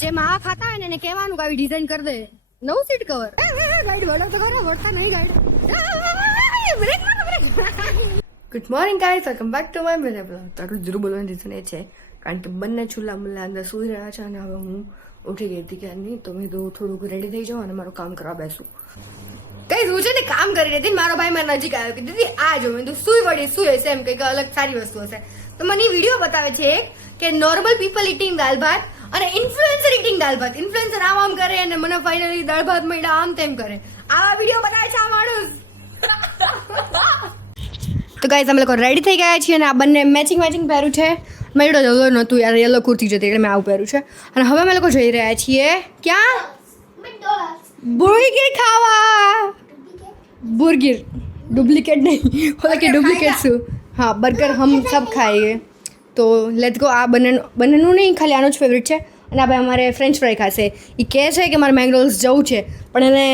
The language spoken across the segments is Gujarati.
જે માં ખાતા હોય ને એને કહેવાનું કે આવી ડિઝાઇન કરી દે. નવું સીટ કવર ગાઈડ વળો તો ખરો, વળતા નહીં guide. Good morning guys, welcome back to my blog. તારું જરૂર બોલવાનું રીઝન એ છે કારણ કે બંને ચૂલા મુલ્લા અંદર સૂઈ રહ્યા છે અને હવે હું ઉઠી ગઈ હતી કે નહીં, તો મેં તો થોડુંક રેડી થઈ જાઉં અને મારું કામ કરવા બેસું. કઈ હું છે ને કામ કરી રહી હતી, મારો ભાઈ મારા નજીક આવ્યો કે દીદી આ જો. મેં તો સુઈ વળી સુઈ હશે એમ કંઈક અલગ સારી વસ્તુ હશે. તો મને વિડીયો બતાવે છે કે નોર્મલ પીપલ ઇટિંગ દાલ ભાત અને ઇન્ફ્લુએન્સર ઇટિંગ દાલ ભાત. ઇન્ફ્લુએન્સર આમ કરે અને મને ફાઇનલી દાળ ભાત મળ્યા આમ તેમ કરે. આવા વિડીયો બનાવે છે આ માણસ. તો ગાઈસ અમે લોકો રેડી થઈ ગયા છીએ અને આ બંને મેચિંગ પહેર્યું છે. મેળો જતો નહોતું યાર, યલો કુર્તી જતી એટલે મેં આવું પહેર્યું છે. અને હવે અમે લોકો જઈ રહ્યા છીએ ક્યાં? બુર્ગર ખાવા. બુર્ગર ડુપ્લિકેટ નહીં, ઓલા કે ડુપ્લિકેટ શું? હા, બર્ગર હમ સબ ખાઈએ. તો લેટ્સ ગો. આ બંનેનું નહીં, ખાલી આનો જ ફેવરેટ છે. અને આ ભાઈ અમારે ફ્રેન્ચ ફ્રાય ખાશે. એ કહે છે કે મારે મેકડોનલ્ડ્સ જવું છે પણ એને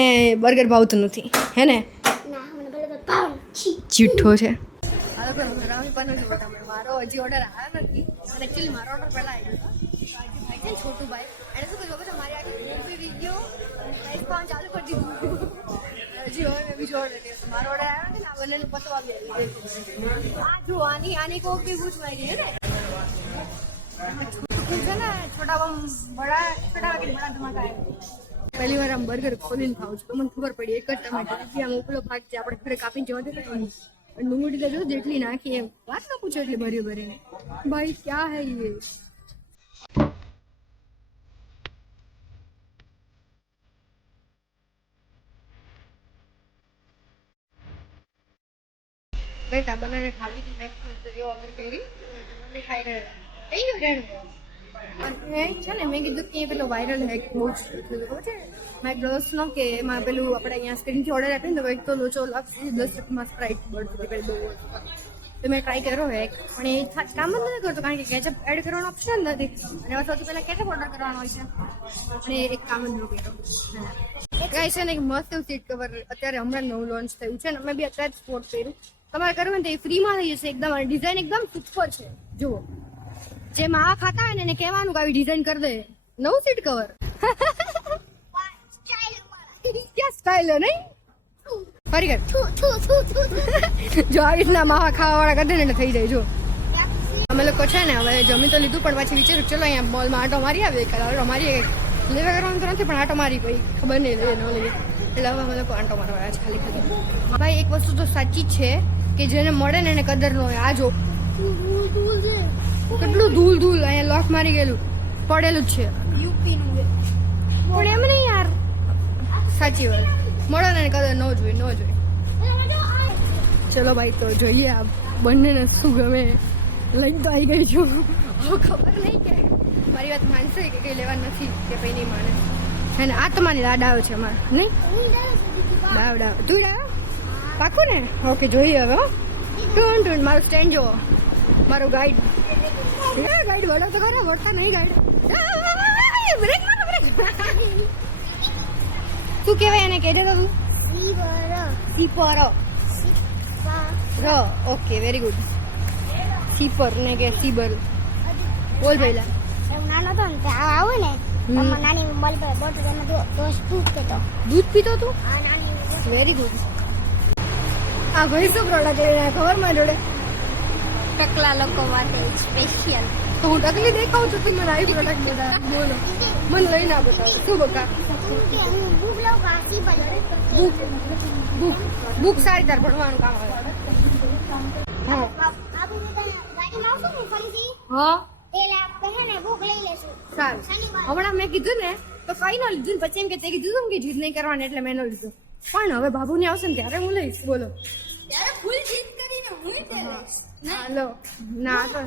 બર્ગર ભાવતું નથી, હે ને? ચીઠ્ઠો છે. મારો હજી ઓર્ડર આવ્યો નથી અને એકચ્યુઅલી મારો ઓર્ડર પહેલાં આવ્યો હતો. ભાઈ છે છોટું ભાઈ, એને શું કહ્યું ખબર? મારી આખી વિડીયો ચાલુ કરી દીધું. હજી હવે મેં બીજો ઓર્ડર કર્યો. મારો ઓર્ડર આવ્યો ને આ બંનેનું પતવા આ જો આની કોક બી પૂછ મારી હે ને છે ને છોટા બમ બડા છોટા કે બડા ધમાકા આવ્યો. પહેલી વાર આમ બર્ગર ખોલીને ખાઉં છું તો મને ખબર પડી એક જ ટમેટર આમ ઉપલો ભાગ છે આપણે ઘરે કાપીને જવા દે. ડુંગળી તો જો જેટલી નાખી એમ વાત ન પૂછો એટલી ભરીને. ભાઈ ક્યાં હે ये? બેટા બનાને ખાવી મેં તો જો અગર કરી મને ખાઈ રહ્યો અને છે ને મેં કીધું કે પેલો વાયરલ હે બહુ જ ખબર છે મેકડોનલ્ડ્સનો કે એમાં પેલું આપણે અહીંયા સ્ક્રીનથી ઓર્ડર આપીને તો એક તો લોચો લાગશે 10 રૂપિયામાં સ્પ્રાઇટ બળતી પેલી બહુ તો મેં ટ્રાય કર્યો હે પણ એ કામ જ નથી કરતો કારણ કે કેચઅપ એડ કરવાનો ઓપ્શન નથી અને એમાં સૌથી પહેલાં કેચઅપ ઓર્ડર કરવાનો હોય છે અને એક કામ જ ન કર્યો. ગાઈસ છે ને એક મસ્ત સીટ કવર અત્યારે હમણાં નવું લોન્ચ થયું છે ને મેં બી અત્યારે જ સ્પોર્ટ કર્યું. તમારે કરવું ને તો એ ફ્રીમાં થઈ જશે એકદમ. ડિઝાઇન એકદમ સુપર છે. જુઓ, જે માં ખાતા હોય ને એને કહેવાનું કે આવી ડિઝાઇન કરી દે. નવું સીટ કવર ક્યાં સ્ટાઇલ નહીં ફરી કર જો આવી રીતના માવા ખાવા વાળા કરી દે ને થઈ જાય. જો અમે લોકો છે ને હવે જમી તો લીધું પણ પછી વિચાર્યું ચલો અહીંયા મોલમાં આટો મારી આવીએ. આટો મારીએ લેવા કરવાનું તો નથી પણ આટો મારી કોઈ ખબર નહીં લઈએ ન લઈએ એટલે હવે અમે લોકો આંટો મારવા છે ખાલી ખાલી. ભાઈ એક વસ્તુ તો સાચી જ છે કે જેને મળે ને એને કદર ન હોય. આ જો કેટલું ધૂળ અહીંયા લોક મારી ગયેલું પડેલું જ છે પણ એમ નહીં યાર, સાચી વાત મળે ને કદર ન જોઈએ. ચલો ભાઈ તો જોઈએ આ બંનેને શું ગમે. લઈને તો આવી ગઈ છું. હવે ખબર નહીં કે મારી વાત માનશે કે કંઈ લેવા નથી કે ભાઈ નહીં માને. હે ને આ તો મારી દાદ આવે છે અમારે નહીં ડાવ તું ડાવ પાકું ને? ઓકે જોઈએ હવે. ટૂન મારું સ્ટેન્ડ જુઓ, મારું ગાઈડ વળો તો ખરો, વળતા નહીં ગાઈડ. શું કહેવાય એને? કહી દે તો તું. Sipper. Okay very good. Sipper ને કે સીબર બોલ પહેલા. નાનો હતો ને આવું ને નાની બોટલ એમાં દૂધ પીતો તું? Very good. આ ભાઈ શું પ્રોડક્ટ લઈને ખબર માં જોડે ટકલા લોકો માટે સ્પેશિયલ. તો હું ટકલી દેખાઉં છું તું મને આવી પ્રોડક્ટ બધા બોલો મને લઈને આ બતાવો શું બકા. બુક સારી તાર ભણવાનું કામ આવે. હા સારું. હમણાં મેં કીધું ને તો કઈ ન લીધું પછી એમ કે તે કીધું કે જીદ નહીં કરવાની એટલે મેં ન લીધું પણ હવે બાબુની આવશે ને ત્યારે હું લઈશ. બોલો હાલો ના તો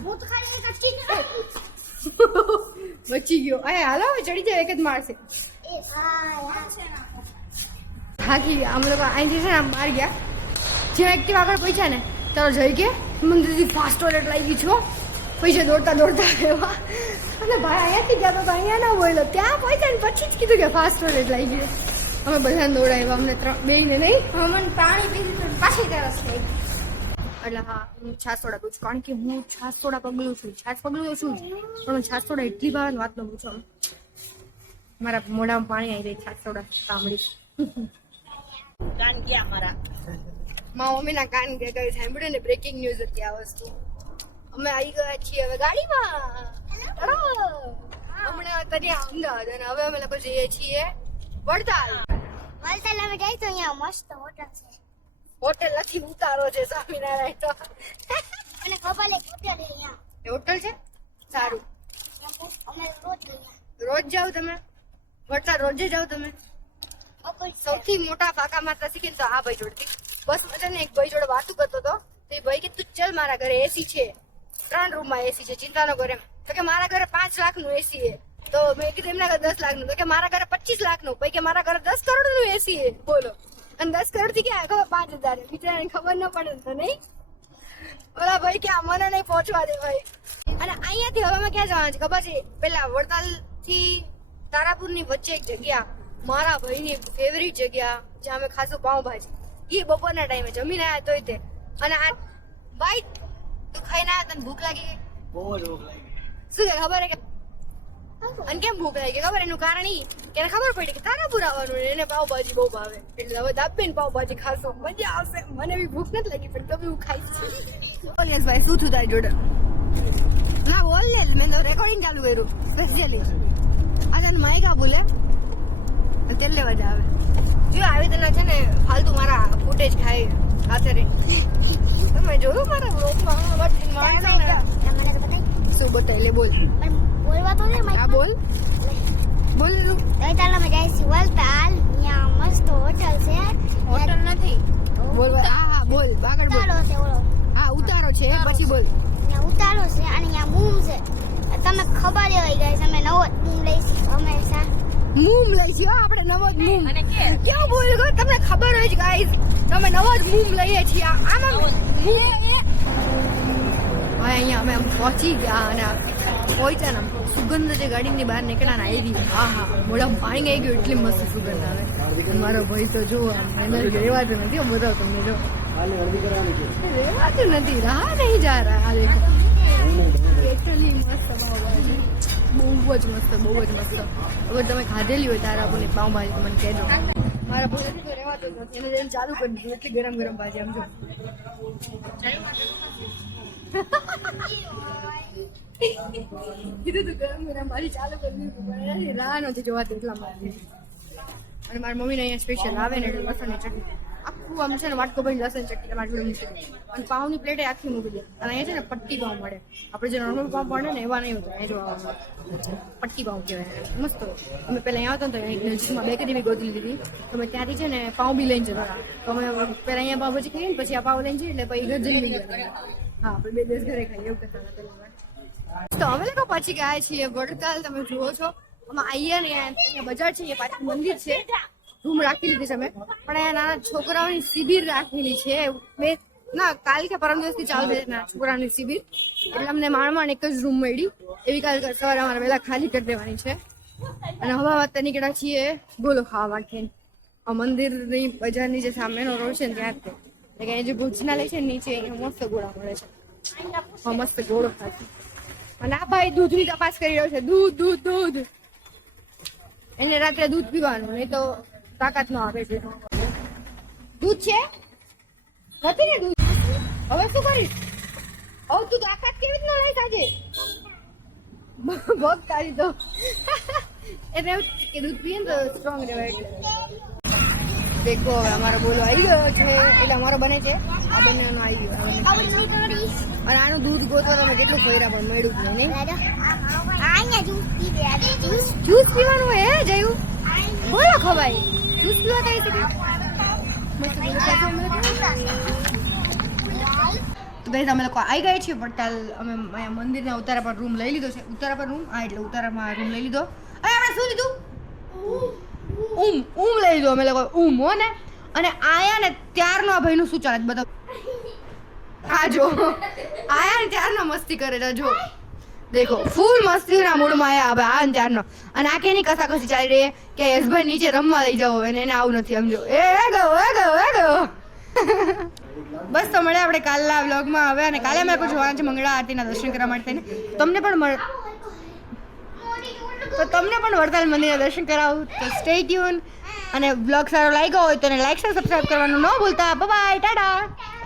બચી ગયો. અરે હાલો ચડી જાય એક જ મારશે. થાકી ગયા અમે લોકો અહીંથી છે ને આમ બહાર ગયા જ્યાં એક્ટિવ આગળ પહોંચ્યા ને ચાલો જઈ કે મને દીદી ફાસ્ટ ટોયલેટ લાગી છો પૈસા દોડતા એવા અને ભાઈ અહીંયાથી ગયા તો અહીંયા ના બોલ્યો ત્યાં પહોંચ્યા ને પછી જ કીધું કે ફાસ્ટ ટોયલેટ લાગી ગયું. અમે બધાને દોડાવ્યા અમને બેને નહીં મને પાણી પીધી પાછી તરસ થઈ એટલે હા હું છાસ સોડા પીઉં છું કારણ કે હું છાસ સોડા પગલું છું. છાસ પગલું છું પણ હું છાસ સોડા એટલી વાર વાત ન પૂછો. મારા મોઢામાં પાણી આવી રહી છાસ થોડા સાંભળી કાન ગયા મારા. મારા મમ્મીના કાન કે કઈ સાંભળ્યું ને બ્રેકિંગ ન્યૂઝ હતી આ વસ્તુ. અમે આવી ગયા છીએ હવે ગાડીમાં. હમણાં તને અમદાવાદ અને હવે અમે લોકો જઈએ છીએ વડતાલ. વલસાડ અમે જઈશું, અહીંયા મસ્ત હોટલ છે. હોટેલ નથી, ઉતારો છે સ્વામિનારાયણ તો. અને ખબર લે હોટલ અહીંયા એ હોટલ છે સારું. અમે રોજ ગયા. રોજ જાવ તમે વડતાલ? રોજે જાવ તમે? સૌથી મોટા ફાકા મારતા શીખીને તો આ ભાઈ જોડતી. બસ મજા ને એક ભાઈ જોડે વાતું કરતો હતો. તે ભાઈ કે તું ચલ મારા ઘરે એસી છે, 3 રૂમમાં એસી છે, ચિંતા ન કર એમ. તો કે મારા ઘરે 5 લાખનું એસી છે. તો મેં કીધું એમના ઘરે 10 લાખનું. તો કે મારા ઘરે 25 લાખનું. ભાઈ કે મારા ઘરે 10 કરોડનું એસી છે. બોલો. અને 10 કરોડ થી ક્યાં ખબર 5000. બિચારાને ખબર ન પડે તો નહીં. ઓલા ભાઈ કે મને નહીં પહોંચવા દે ભાઈ. અને અહીંયાથી હવે અમે ક્યાં જવાના છે ખબર છે? પેલા વડતાલ થી તારાપુર ની વચ્ચે એક જગ્યા, મારા ભાઈની ફેવરિટ જગ્યા, જ્યાં અમે ખાસું પાઉંભાજી. એ બપોરના ટાઈમે જમીને આવ્યા તોય તે. અને આ ભાઈ તું ખાઈને આવ્યા, તને ભૂખ લાગી ગઈ? બહુ જ ભૂખ લાગી. શું છે ખબર હે કે અને કેમ ભૂખ લાગી ખબર? એનું કારણ ઈ કે એને ખબર પડી કે તારાપુર આવવાનું, એને પાવભાજી બહુ ભાવે. એટલે હવે દાબીને પાવભાજી ખાશો, મજા આવશે. મને બી ભૂખ નથી લાગી પણ તો બી હું ખાઈશ. બોલ યશભાઈ, શું થયું તારી જોડે? ના બોલ લે, મેં તો રેકોર્ડિંગ ચાલુ કર્યું સ્પેશિયલી. આ તને માઇક આ બોલે તેલ લેવા જ આવે. જો આવી તને છે ને ફાલતુ મારા ફૂટેજ ખાય હાથે રે. તમે જોયું મારા બ્લોગમાં? મને તો બતાવી. શું બતાવી લે? બોલ. પણ બોલવા તો દે હા બોલ બોલ. વલસાડ અમે જઈશું વલસાડ. અહીંયા મસ્ત હોટલ છે. હોટલ નથી. બોલ. હા હા બોલ, આગળ બોલ. ઉતારો છે ઓલો. હા ઉતારો છે, પછી બોલ. અહીંયા ઉતારો છે અને અહીંયા બૂમ છે. તમે ખબર હોય ગાઈસ, અમે નવો બૂમ લઈશું હંમેશા. મૂમ લઈશું આપણે, નવો જ મૂમ. કેવું બોલ ગયો? તમને ખબર હોય જ ગાઈસ, તમે નવો જ મૂમ લઈએ છીએ. આમાં અહીંયા અમે પહોંચી ગયા અને પહોંચ્યા ને સુગંધ જે ગાડીની બહાર નીકળ્યા ને આવી. હા હા મોઢામાં પાણી આવી ગયું, એટલી મસ્ત સુગંધ આવે. મારો ભાઈ તો જો એનર્જી રહેવાતું નથી. બતાવો તમને, જો રહેવાતું નથી. રહા નહીં જા રહા. દેખો એટલી મસ્ત પાવભાજી, બહુ જ મસ્ત, બહુ જ મસ્ત. અગર તમે ખાધેલી હોય તારાપુરની પાવભાજી તો મને કહેજો. મારા ભાઈ તો રહેવાતું જ નથી. એને જેમ ચાલુ કરી દીધું, એટલી ગરમ ગરમ ભાજી. આમ જો કીધું તું ગરમ ગરમ ભાજી ચાલુ કરી દીધું, પણ એનાથી રાહ નથી જોવાતી એટલા માટે. અને મારી મમ્મીને અહીંયા સ્પેશિયલ આવે ને એટલે લસણની ચટણી આખું આમ છે ને વાટકો ભરીને લસણ ચટણી તમારી જોડે મૂકી દે. અને પાઉની પ્લેટે આખી મૂકી દે. અને અહીંયા છે ને પટ્ટી પાઉં મળે. આપણે જે નોર્મલ પાઉં પડે ને એવા નહીં હોતા. અહીંયા જો પટ્ટી પાઉં કહેવાય, મસ્ત. અમે પહેલાં અહીંયા આવતા ને તો નજીકમાં બેકરી બી ગોતી લીધી. તો અમે ત્યાંથી છે ને પાઉં બી લઈને જતા. તો અમે પહેલાં અહીંયા પાઉંભાજી ખાઈએ ને પછી આ પાઉં લઈને જઈએ એટલે પછી ઘર જઈ લઈએ. હા આપણે 2 દિવસ ઘરે ખાઈએ એવું કરતા હતા. તો અમે લોકો પછી ગયા છીએ વડતાલ. તમે જુઓ છો આમાં અહીંયા ને અહીંયા બજાર છે, અહીંયા પાછળ મંદિર છે. રૂમ રાખી લીધી છે અમે, પણ અહીંયા નાના છોકરાઓની શિબિર રાખેલી છે. ના કાલ કે પરમ દિવસથી ચાલુ છે નાના છોકરાઓની શિબિર. એટલે અમને માંડ એક જ રૂમ મળી. એવી કાલ સવારે અમારે વહેલા ખાલી કરી દેવાની છે. અને હવે અત્યારે નીકળ્યા છીએ ગોલો ખાવા માટે. આ મંદિરની બજારની જે સામેનો રોડ છે ને ત્યાં જ. એટલે અહીંયા જે ભુજના છે નીચે અહીંયા મસ્ત ગોળા મળે છે. હા મસ્ત ગોળો ખાશે. અને આ ભાઈ દૂધની તપાસ કરી રહ્યો છે. દૂધ દૂધ દૂધ. એને રાત્રે દૂધ પીવાનું, નહીં તો તાકાત ન આવે છે. દૂધ છે નથી ને દૂધ? હવે શું કરીશ? હવે તું તાકાત કેવી રીતના લઈશ આજે? ભગ તારી તો. એટલે એવું કે દૂધ પીએ ને તો સ્ટ્રોંગ રહેવાય એટલે. દેખો હવે અમારો બોલો આવી ગયો છે. એટલે અમારો બને છે. આ બંનેનો આવી ગયો. અને આનું દૂધ ગોતવા તમે કેટલું ફર્યા પણ મળ્યું જ નહીં. જ્યુસ પીવાનું હે જયું? બોલો ખવાય જ્યુસ પીવા કઈ છે? ગાઈસ અમે લોકો આવી ગયા છીએ વડતાલ. અમે મંદિરના ઉતારા પર રૂમ લઈ લીધો છે. ઉતારા પર રૂમ એટલે ઉતારામાં રૂમ લઈ લીધો. અરે આપણે શું લીધું? ઊમ લઈ લીધો અમે લોકો. હો ને. અને આયા ને ત્યારનો આ ભાઈનું શું ચાલે બધા આ જો આયા ને ત્યારનો મસ્તી કરે છે. જો દેખો ફૂલ મસ્તીના મૂડમાં આયા હવે આ ત્યારનો. અને આ કેની કસાકસી ચાલી રહી કે યશભાઈ નીચે રમવા લઈ જાઓ અને એને આવું નથી. સમજો એ ગયો. બસ તો મળે આપણે કાલના વ્લોગમાં હવે. અને કાલે અમે લોકો જોવાના છે મંગળા આરતીના દર્શન કરવા માટે થઈને. તમને પણ તો તમને પણ વડતાલ મંદિરના દર્શન કરાવું તો સ્ટે ટ્યુન અને બ્લોગ સારો લાગ્યો હોય તો એને લાઈક અને સબસ્ક્રાઈબ કરવાનું ન ભૂલતા. બાય ટાટા.